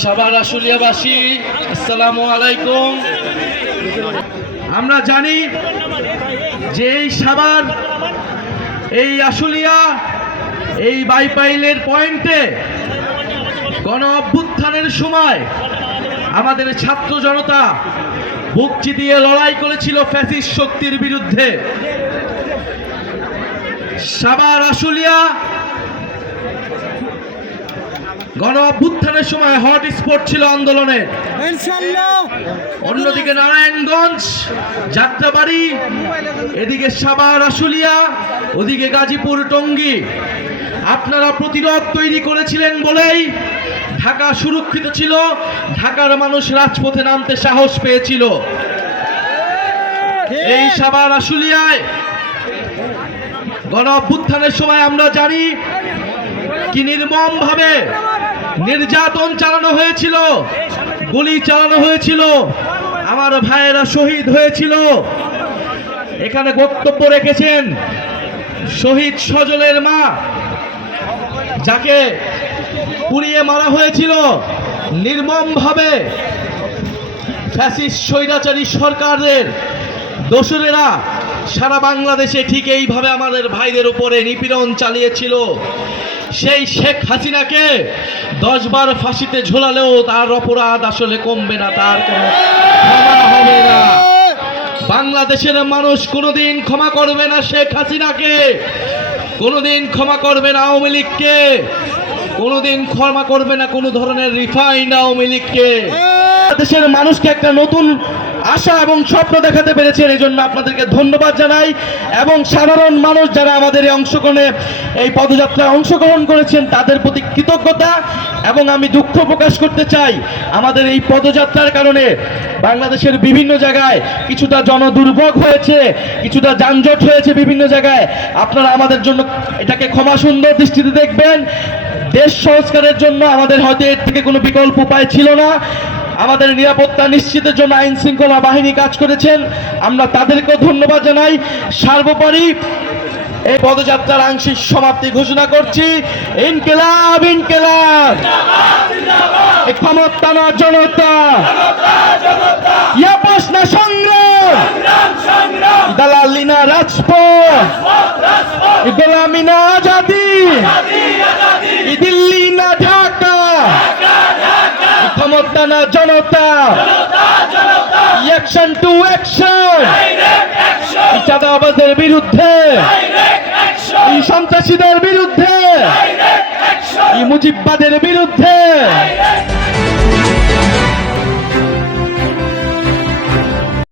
সাভার আশুলিয়াবাসী, আসসালামু আলাইকুম। আমরা জানি যে এই সাভার, এই আশুলিয়া, এই বাইপাইলের পয়েন্টে গণ অভ্যুত্থানের সময় আমাদের ছাত্র জনতা বুক চিতিয়ে লড়াই করেছিল ফ্যাসিস্ট শক্তির বিরুদ্ধে। সাভার আশুলিয়া গণ অভ্যুত্থানের সময় হট স্পট ছিল আন্দোলনের। অন্যদিকে নারায়ণগঞ্জ, যাত্রাবাড়ি, এদিকে সাভার আশুলিয়া, ওদিকে গাজীপুর, টঙ্গী। আপনারা প্রতিরোধ তৈরি করেছিলেন বলেই ঢাকা সুরক্ষিত ছিল, ঢাকার মানুষ রাজপথে নামতে সাহস পেয়েছিল। এই সাভার আশুলিয়ায় গণ অভ্যুত্থানের সময় আমরা জানি কি নির্মম ভাবে নির্যাতন চালানো হয়েছিল, গুলি চালানো হয়েছিল, আমার ভাইয়েরা শহীদ হয়েছিল। এখানে বক্তব্য রেখেছেন শহীদ সজলের মা, যাকে পুড়িয়ে মারা হয়েছিল নির্মম ভাবে ফ্যাসিস্ট স্বৈরাচারী সরকারের দোসরেরা সারা বাংলাদেশে ঠিক এইভাবে আমাদের ভাইদের উপরে নিপীড়ন চালিয়েছিল। সেই শেখ হাসিনাকে 10 বার ফাঁসিতে ঝোলালেও তার অপরাধ আসলে কমবে না, তার কোনো ক্ষমা হবে না। বাংলাদেশের মানুষ কোনোদিন ক্ষমা করবে না শেখ হাসিনাকে, কোনোদিন ক্ষমা করবে না আওয়ামী লীগকে, কোনোদিন ক্ষমা করবে না কোনো ধরনের রিফাইন্ড আওয়ামী লীগকে। দেশের মানুষকে একটা নতুন আশা এবং স্বপ্ন দেখাতে পেরেছেন, এই জন্য আপনাদেরকে ধন্যবাদ জানাই। এবং সাধারণ মানুষ যারা আমাদের এই অংশগ্রহণে, এই পদযাত্রায় অংশগ্রহণ করেছেন, তাদের প্রতি কৃতজ্ঞতা। এবং আমি দুঃখ প্রকাশ করতে চাই, আমাদের এই পদযাত্রার কারণে বাংলাদেশের বিভিন্ন জায়গায় কিছুটা জনদুর্ভোগ হয়েছে, কিছুটা যানজট হয়েছে বিভিন্ন জায়গায়। আপনারা আমাদের জন্য এটাকে ক্ষমা সুন্দর দৃষ্টিতে দেখবেন। দেশ সংস্কারের জন্য আমাদের হয়তো এর থেকে কোনো বিকল্প উপায় ছিল না। আমাদের নিরাপত্তা নিশ্চিতের জন্য আইন শৃঙ্খলা বাহিনী কাজ করেছেন, আমরা তাদেরকেও ধন্যবাদ জানাই। সর্বোপরি এই পদযাত্রার আংশিক সমাপ্তি ঘোষণা করছি। ইনকিলাব ইনকিলাব, ক্ষমতানা জনতা, ইয়াপাস না সংগ্রাম, দালালি না রাজপথ, গোলামি না আজাদি, দিল্লি না ঢাকা, ক্ষমতা না জনতা, অ্যাকশন টু অ্যাকশন, চাঁদাবাজের বিরুদ্ধে, এই সন্ত্রাসীদের বিরুদ্ধে, এই মুজিববাদের বিরুদ্ধে।